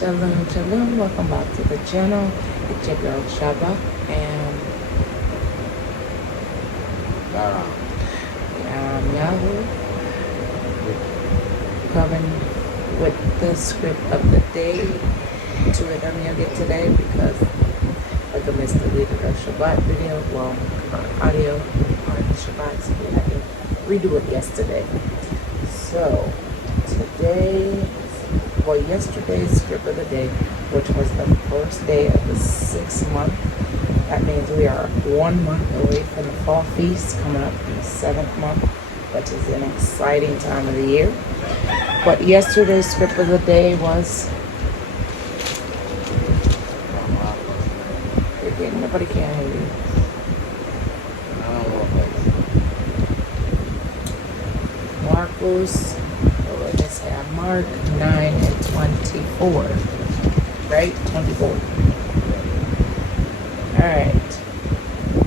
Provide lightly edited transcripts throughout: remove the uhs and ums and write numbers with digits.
Shalom, shalom. Welcome back to the channel. It's your girl Shaba and Barak. Yahoo coming with the script of the day to it I'm get today because like I missed the leader of Shabbat video, audio on Shabbat, so we had to redo it yesterday. So today, yesterday's script of the day, which was the first day of the 6th month. That means we are 1 month away from the fall feast coming up in the 7th month, which is an exciting time of the year. But yesterday's script of the day was, again, nobody can hear you. Marqus, Mark 9 and 24, right? 24. All right.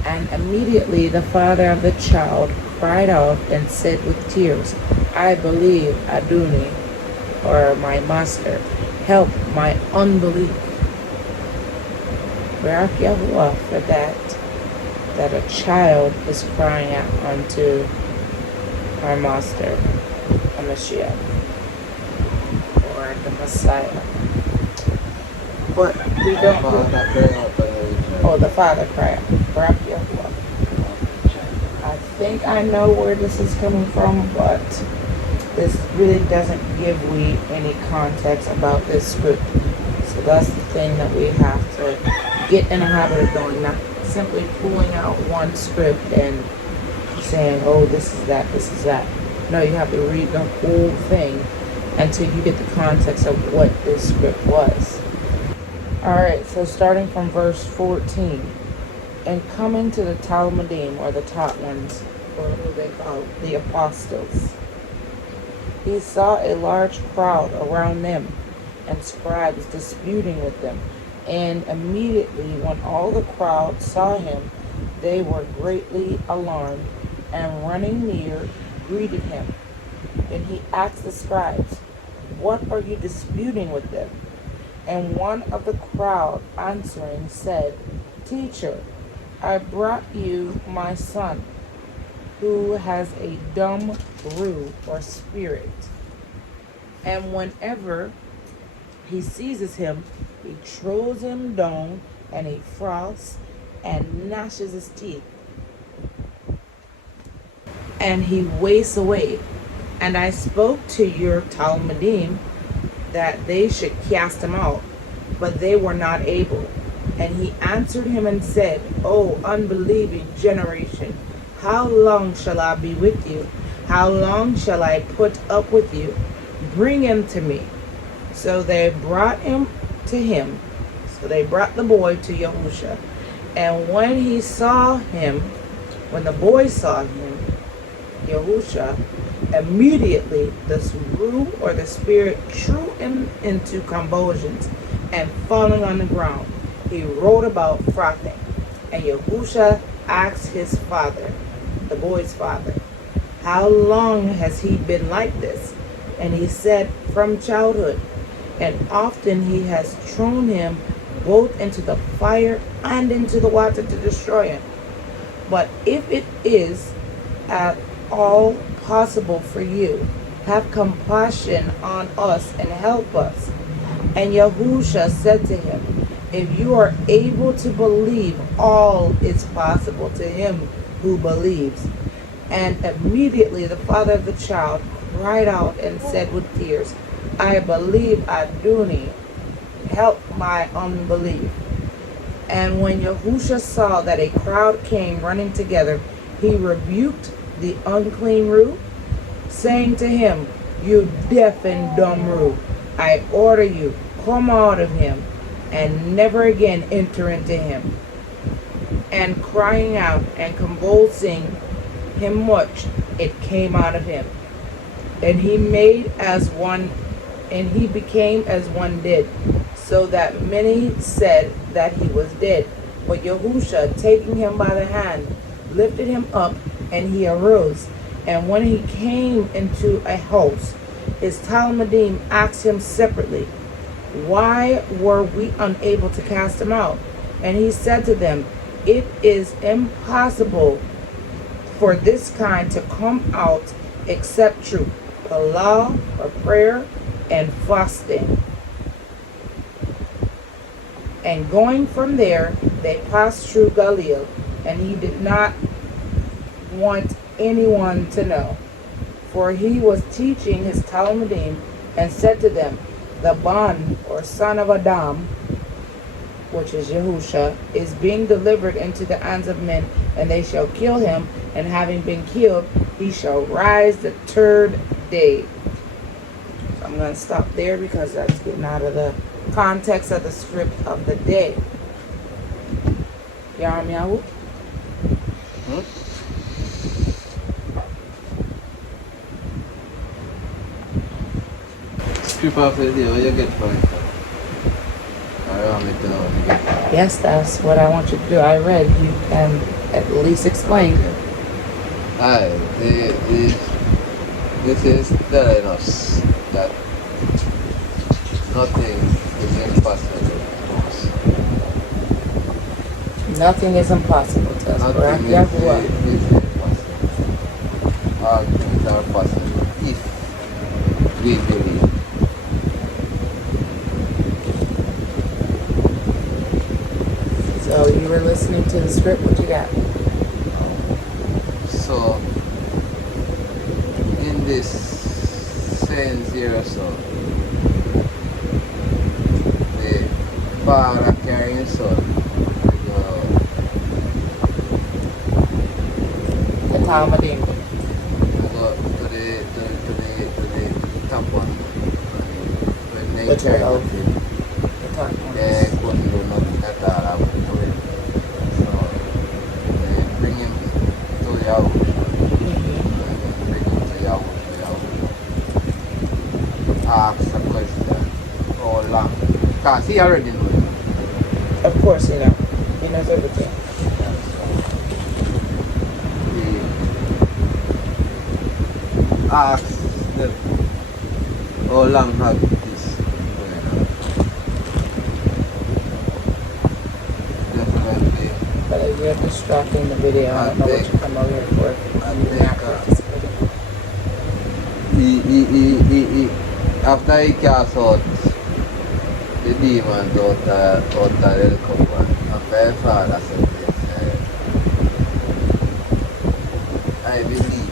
And immediately the father of the child cried out and said with tears, I believe, Aduni, or my master, help my unbelief. Barak Yahuwah for that a child is crying out unto our master, a Mashiach, or the Messiah. But we don't. The father cried out. Barak Yahuwah. I think I know where this is coming from, but this really doesn't give we any context about this script. So that's the thing that we have to get in a habit of doing, not simply pulling out one script and saying, oh, this is that. No, you have to read the whole thing until you get the context of what this script was. Alright, so starting from verse 14. And coming to the Talmudim, or the taught ones, or who they call the apostles, he saw a large crowd around them, and scribes disputing with them. And immediately when all the crowd saw him, they were greatly alarmed, and running near, greeted him. And he asked the scribes, what are you disputing with them? And one of the crowd answering said, Teacher, I brought you my son, who has a dumb root or spirit. And whenever he seizes him, he throws him down, and he froths and gnashes his teeth. And he wastes away. And I spoke to your Talmudim that they should cast him out, but they were not able. And he answered him and said, O unbelieving generation, how long shall I be with you? How long shall I put up with you? Bring him to me. So they brought him to him. So they brought the boy to Yahusha. And when the boy saw him, Yahusha, immediately this root or the spirit threw him into convulsions, and falling on the ground, he rolled about frothing. And Yahusha asked his father, the boy's father, how long has he been like this? And he said, from childhood. And often he has thrown him both into the fire and into the water to destroy him. But if it is at all possible for you, have compassion on us and help us. And Yahusha said to him, if you are able to believe, all is possible to him who believes. And immediately the father of the child cried out and said with tears, I believe, Aduni, help my unbelief. And when Yahusha saw that a crowd came running together, he rebuked the unclean root, saying to him, you deaf and dumb root, I order you, come out of him, and never again enter into him. And crying out and convulsing him much, it came out of him. And he became as one dead, so that many said that he was dead. But Yahusha, taking him by the hand, lifted him up, and he arose. And when he came into a house, his Talmudim asked him separately, why were we unable to cast him out? And he said to them, it is impossible for this kind to come out except through the law or prayer and fasting. And going from there, they passed through Galilee, and he did not want anyone to know. For he was teaching his Talmudim, and said to them, the Ban, or son of Adam, which is Yahusha, is being delivered into the hands of men, and they shall kill him, and having been killed, he shall rise the third day. So I'm going to stop there because that's getting out of the context of the script of the day. Yaram Yahu? Script of the day, what you get for it? Yes, that's what I want you to do. I read. You can at least explain. Aye, this is telling us that nothing is impossible to us. Nothing is impossible to us, correct? Nothing is impossible. All things are possible if we believe. So you were listening to the script. What you got? So, in this sense here or so, the father carrying his son, The Talmudim. go to the top one. When they The carry turtle. the The Talmudim. they couldn't do nothing at all about it. So, they bring him to Yahweh. Ask a question. How long? Because he already knows. Of course, you know. He knows everything. He asks them, how long have this going on? Definitely. But if you're distracting the video, I don't know what you come over here for. You're not participating. He after he cast out the demons out of the couple, after his father said this, I believe.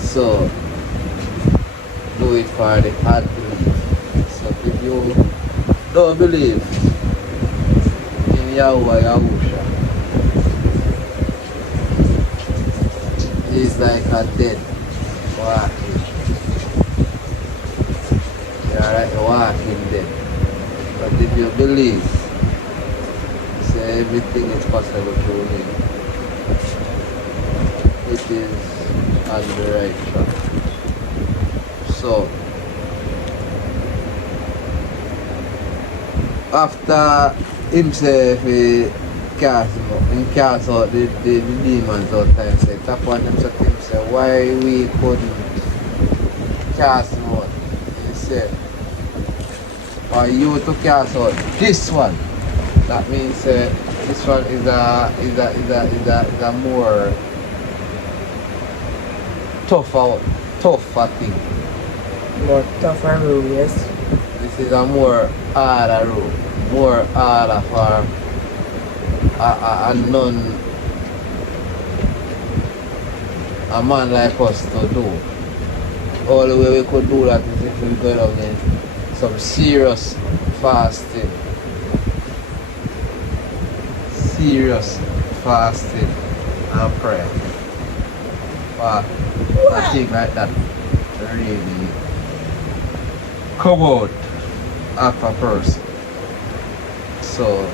So, do it for the unbelief. So, if you don't believe in Yahweh Yahusha, he's like a dead walking. You are like a walking dead. But if you believe, say everything is possible through him, it is on the right track. So, after himself, he cast out the demons all the time, say, tap on him, so him say, why we couldn't cast him out? He said, for you to cast out this one. That means this one is a more tougher thing. More tougher rule, yes. This is a more harder rule, more harder for a man like us to do. All the way we could do that is if we go down in some serious fasting. Serious fasting and prayer. But I think like that really come out of a person. So,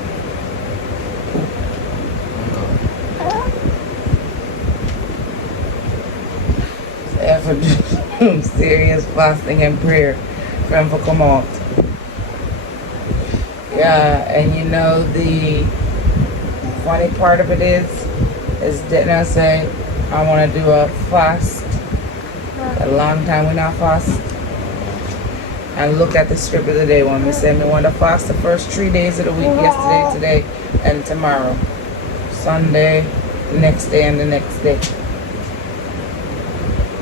After serious fasting and prayer from for come out. Yeah, and you know the funny part of it is didn't I say I want to do a fast? A long time we not fast. and look at the script of the day when we say we want to fast the first 3 days of the week, yesterday, today, and tomorrow. Sunday, the next day, and the next day.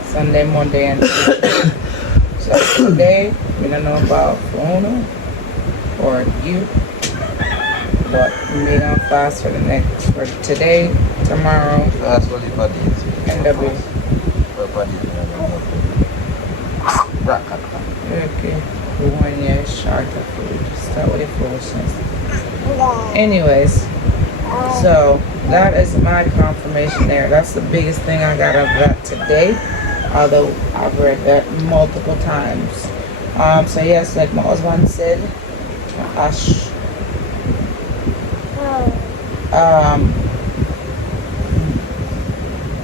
Sunday, Monday, and Tuesday. So today, we don't know about Fiona or you, but we're gonna fast for today, tomorrow, That's what the body is. and the week. The body is. Okay, the 1 year short of food. Start with the foolishness. Anyways, so that is my confirmation there. That's the biggest thing I got out of that today. Although I've read that multiple times. So yes, like my husband said,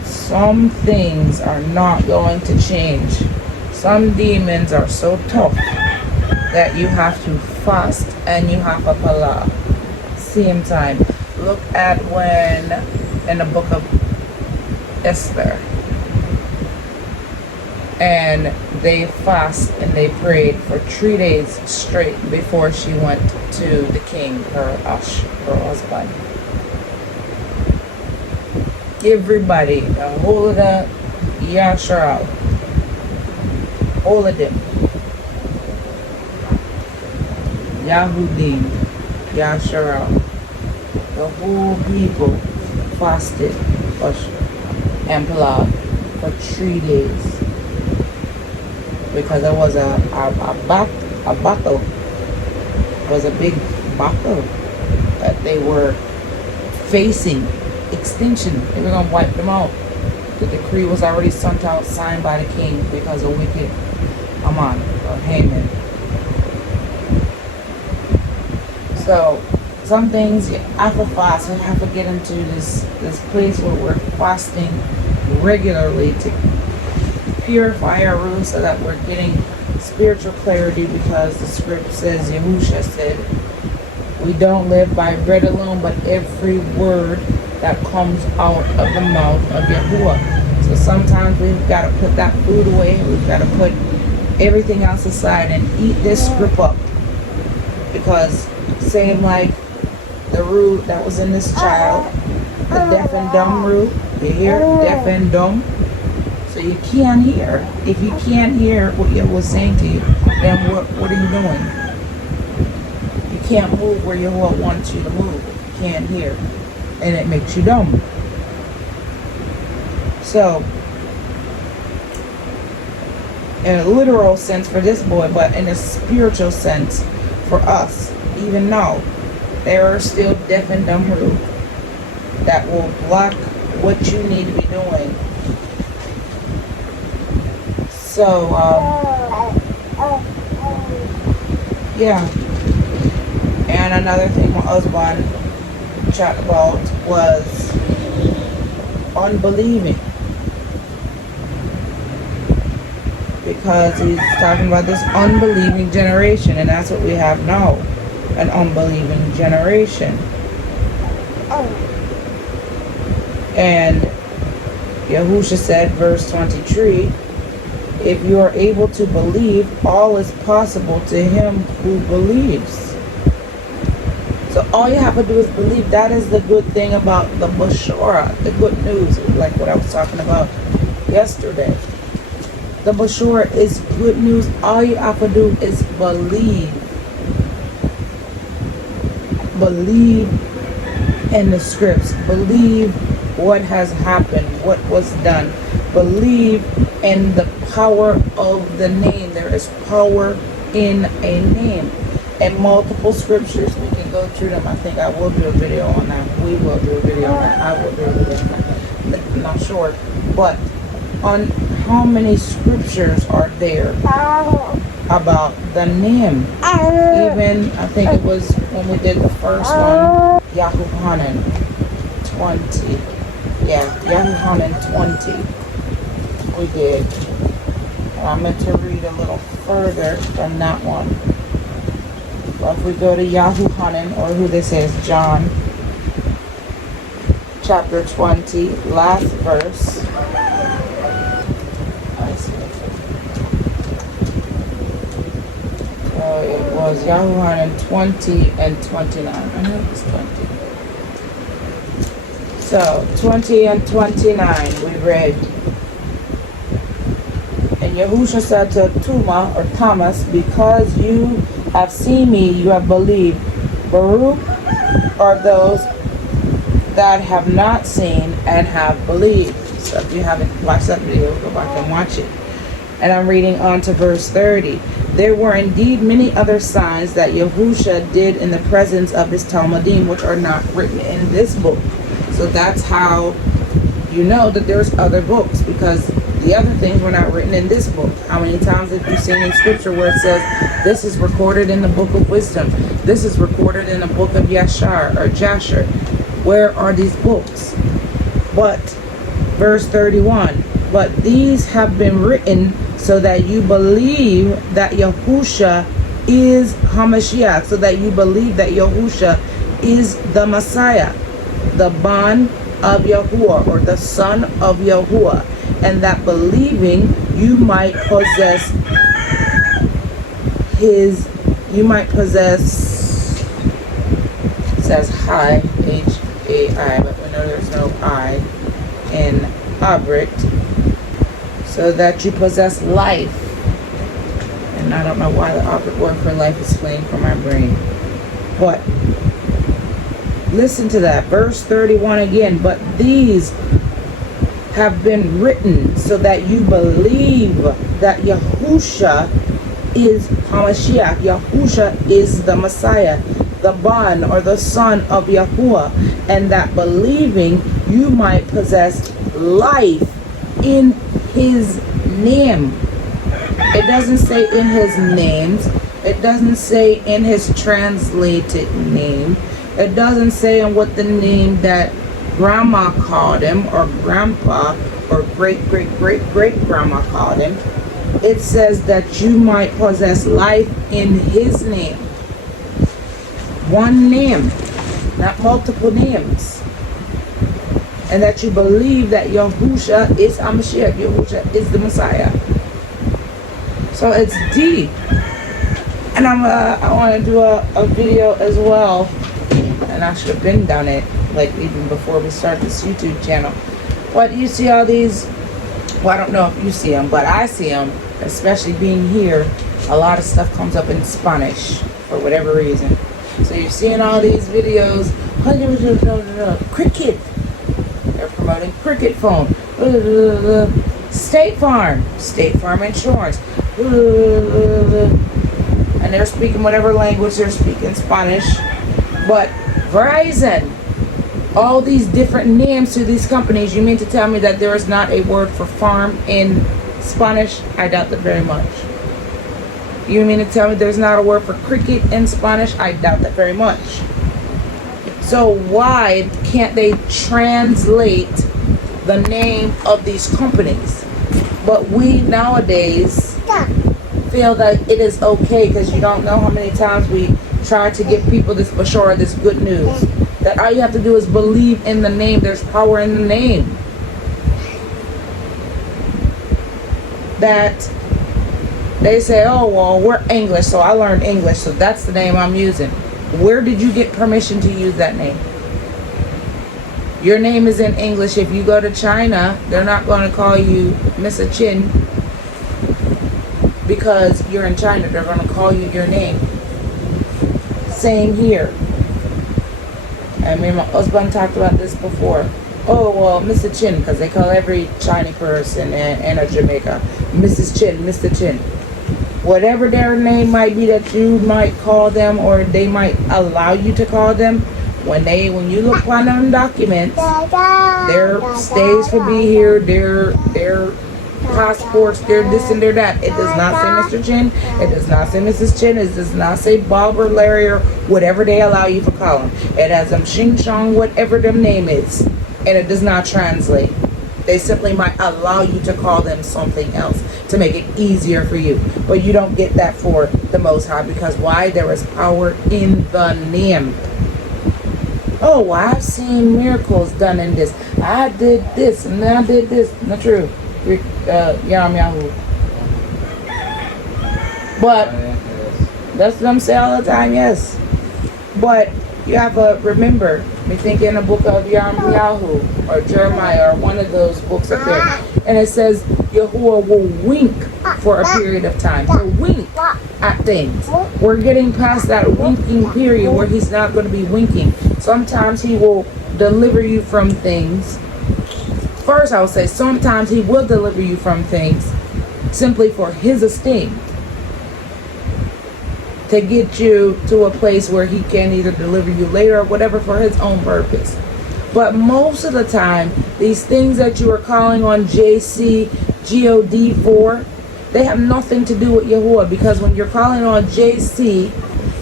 some things are not going to change. Some demons are so tough that you have to fast and you have a pala. Same time. Look at when in the book of Esther, and they fast and they prayed for 3 days straight before she went to the king, her husband. Everybody, the whole of the Yashar, all of them, Yahudim, Yashar, the whole people fasted and plowed for 3 days. Because there was a battle. It was a big battle that they were facing. Extinction. They were going to wipe them out. The decree was already sent out, signed by the king because of wicked Haman or Haman. So some things you have to fast. We have to get into this place where we're fasting regularly to purify our roots so that we're getting spiritual clarity, because the script says, Yahusha said, we don't live by bread alone, but every word that comes out of the mouth of Yahuwah. So sometimes we've got to put that food away. We've got to put everything else aside and eat this script up. Because same like the root that was in this child, the deaf and dumb root, you hear? Deaf and dumb. So you can't hear. If you can't hear what Yahuwah was saying to you, then what are you doing? You can't move where Yahuwah wants you to move. You can't hear. And it makes you dumb. So, in a literal sense for this boy, but in a spiritual sense for us, even now, there are still deaf and dumb root that will block what you need to be doing. So, yeah. And another thing my husband chat about was unbelieving. Because he's talking about this unbelieving generation, and that's what we have now. An unbelieving generation. And Yahusha said, verse 23, if you are able to believe, all is possible to him who believes. So all you have to do is believe. That is the good thing about the Bashora, the good news, like what I was talking about yesterday. The Bashora is good news. All you have to do is believe. Believe in the scripts. Believe what has happened, what was done. Believe in the power of the name. There is power in a name. And multiple scriptures, we can go through them. I think I will do a video on that. We will do a video on that. I will do a video on that. I'm not sure. But on how many scriptures are there about the name? Even, I think it was when we did the first one, Yahuhanan 20. Yeah, Yahuhanan 20. We did. I'm meant to read a little further than that one. But if we go to Yahuhanan, or who this is, John, chapter 20, last verse. Oh, it's Yahuwah 20 and 29. I know it's 20. So, 20 and 29, we read. And Yahusha said to Tuma, or Thomas, because you have seen me, you have believed. Baruch are those that have not seen and have believed. So if you haven't watched that video, go back and watch it. And I'm reading on to verse 30. There were indeed many other signs that Yahusha did in the presence of his Talmudim, which are not written in this book. So that's how you know that there's other books, because the other things were not written in this book. How many times have you seen in scripture where it says, this is recorded in the book of wisdom, this is recorded in the book of Yashar or Jasher? Where are these books? But, verse 31, but these have been written so that you believe that Yahusha is Hamashiach, so that you believe that Yahusha is the Messiah, the Ban of Yahuwah, or the Son of Yahuwah, and that believing you might possess it says Hi, H-A-I, but we know there's no I in Abrit, so that you possess life. And I don't know why the Abrit word for life is fleeing from my brain. But listen to that, verse 31 again. But these have been written so that you believe that Yahusha is Hamashiach. Yahusha is the Messiah, the Ban, or the Son of Yahuwah, and that believing you might possess life in his name. It doesn't say in his names. It doesn't say in his translated name. It doesn't say in what the name that grandma called him, or grandpa, or great-great-great-great-grandma called him. It says that you might possess life in his name. One name, not multiple names. And that you believe that Yahusha is Hamashiach, Yahusha is the Messiah. So it's deep. And I want to do a video as well. And I should have been done it, like even before we start this YouTube channel. But you see all these, well, I don't know if you see them, but I see them, especially being here. A lot of stuff comes up in Spanish for whatever reason. So you're seeing all these videos, cricket. They're promoting cricket phone. State Farm Insurance. And they're speaking whatever language they're speaking, Spanish. But Verizon, all these different names to these companies, you mean to tell me that there is not a word for farm in Spanish? I doubt that very much. You mean to tell me there's not a word for cricket in Spanish? I doubt that very much. So why can't they translate the name of these companies? But we nowadays feel that it is okay, because you don't know how many times we try to give people this bashara, this good news, that all you have to do is believe in the name. There's power in the name. That they say, oh, well, we're English, so I learned English, so that's the name I'm using. Where did you get permission to use that name? Your name is in English. If you go to China, they're not going to call you Mr. Chin because you're in China. They're going to call you your name. Same here. I mean, my husband talked about this before. Oh, well, Mr. Chin, because they call every Chinese person in a Jamaica Mrs. Chin, Mr. Chin. Whatever their name might be that you might call them, or they might allow you to call them, when you look on them documents, their stays for be here, their passports, their this and their that. It does not say Mr. Chin. It does not say Mrs. Chin. It does not say Bob or Larry or whatever they allow you to call them. It has them Shing Shong, whatever their name is, and it does not translate. They simply might allow you to call them something else to make it easier for you. But you don't get that for the Most High, because why? There is power in the name. Oh, well, I've seen miracles done in this. I did this and I did this. Not true. Yahoo. But That's what I'm saying all the time, yes. But you have to remember, me think in the book of Yirmiyahu or Jeremiah or one of those books up there, and it says Yahuwah will wink for a period of time. He'll wink at things. We're getting past that winking period where he's not going to be winking. Sometimes he will deliver you from things. First, I would say sometimes he will deliver you from things simply for his esteem, to get you to a place where he can either deliver you later or whatever for his own purpose. But most of the time, these things that you are calling on JC, God for, they have nothing to do with Yahuwah, because when you're calling on JC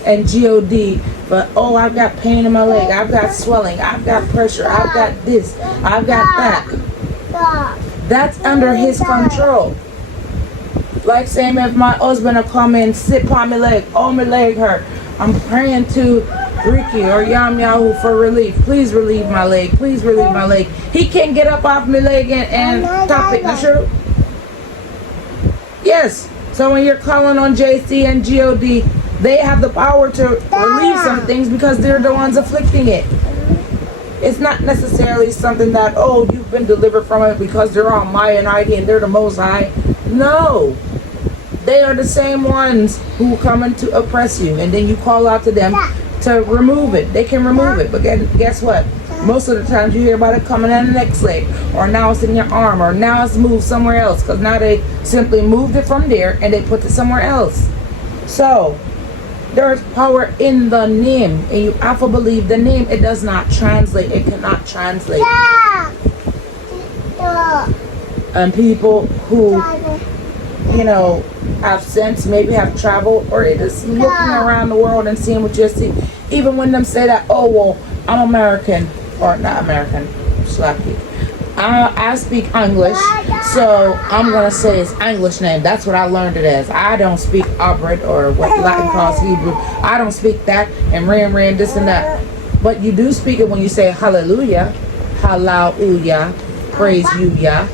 and God, but oh, I've got pain in my leg, I've got swelling, I've got pressure, I've got this, I've got that, that's under his control. Like saying if my husband will come and sit on my leg, oh my leg hurt, I'm praying to Ricky or Yam Yahu for relief. Please relieve my leg. Please relieve my leg. He can't get up off my leg and stop it. Not true? Yes. So when you're calling on JC and God, they have the power to relieve some things because they're the ones afflicting it. It's not necessarily something that, oh, you've been delivered from it because they're Almighty and they're the Most High. No. They are the same ones who come in to oppress you, and then you call out to them to remove it. They can remove it, but guess what? Most of the times you hear about it coming on the next leg, or now it's in your arm, or now it's moved somewhere else, because now they simply moved it from there and they put it somewhere else. So there's power in the name, and you have to believe the name. It does not translate. It cannot translate. And people who, you know, have sense, maybe have traveled, or it is looking around the world and seeing what you see. Even when them say that, oh well, I'm American, or not American, slacky. I speak English, so I'm gonna say it's English name. That's what I learned it as. I don't speak Abrid, or what Latin calls Hebrew. I don't speak that and ran this and that. But you do speak it when you say hallelujah, hallelujah, praise you, Yah.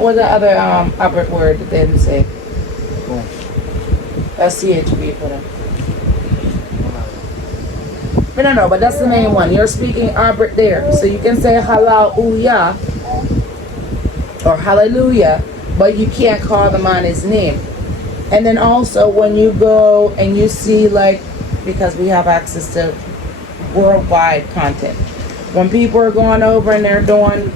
What's the other Abrid word that they didn't say? That's CHB for them. But no, but that's the main one. You're speaking Abrid there. So you can say hallelujah or hallelujah, but you can't call them on his name. And then also when you go and you see, like, because we have access to worldwide content, when people are going over and they're doing,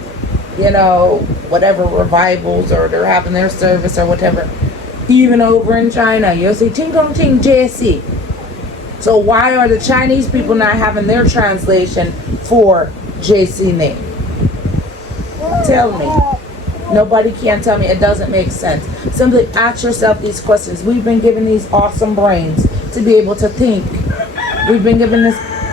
you know, whatever revivals, or they're having their service or whatever, even over in China, you'll see ting tong ting JC. So why are the Chinese people not having their translation for JC name? Tell me. Nobody can tell me. It doesn't make sense. Simply ask yourself these questions. We've been given these awesome brains to be able to think. We've been given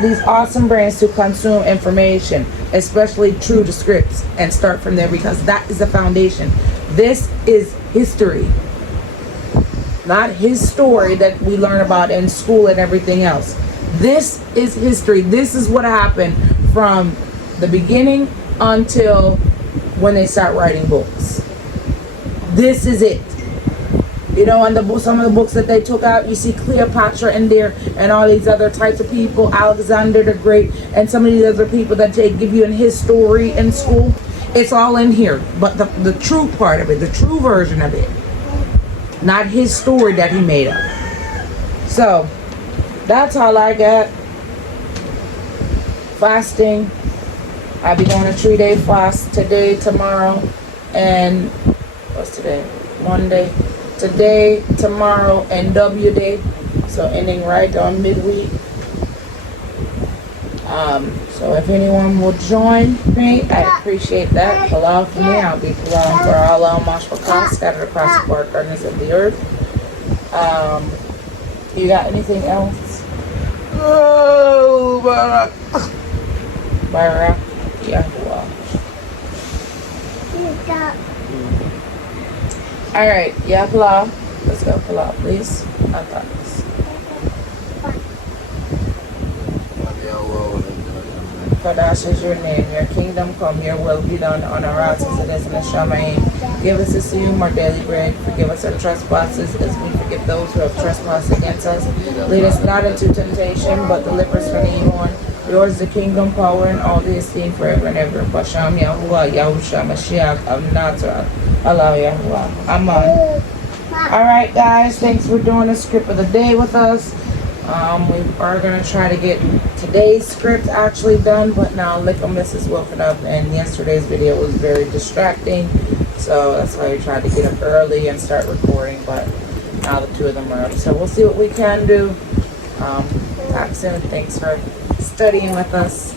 these awesome brains to consume information, especially true to scripts, and start from there, because that is the foundation. This is history. Not his story that we learn about in school and everything else. This is history. This is what happened from the beginning until when they start writing books. This is it. You know, on some of the books that they took out, you see Cleopatra in there and all these other types of people, Alexander the Great, and some of these other people that they give you in his story in school. It's all in here. But the true part of it, the true version of it, not his story that he made up. So that's all I got. Fasting. I'll be going a 3-day fast today, tomorrow, and what's today? Monday. Today, tomorrow, and W day. So ending right on midweek. So if anyone will join me, I appreciate that. Allow for me. I'll be allowing for all Marqos scattered across the four corners of the earth. You got anything else? Oh, barak. Barak. Yeah. Wow. All right. Yeah, Palau. Let's go, Palau, please. I got this. Kadash is your name, your kingdom come, your will be done on our earth as it is in the Shamayim. Give us this our daily bread, forgive us our trespasses as we forgive those who have trespassed against us. Lead us not into temptation, but deliver us from the evil one. Yours is the kingdom, power, and all the esteem forever and ever. Basham Yahuwah, Yahusha, Mashiach, of Nazareth. Allah Yahuwah. Amen. Alright guys, thanks for doing the script of the day with us. We are going to try to get today's script actually done, but now Licklemus is woken up and yesterday's video was very distracting. So that's why we tried to get up early and start recording, but now the two of them are up. So we'll see what we can do. Talk soon. Thanks for studying with us.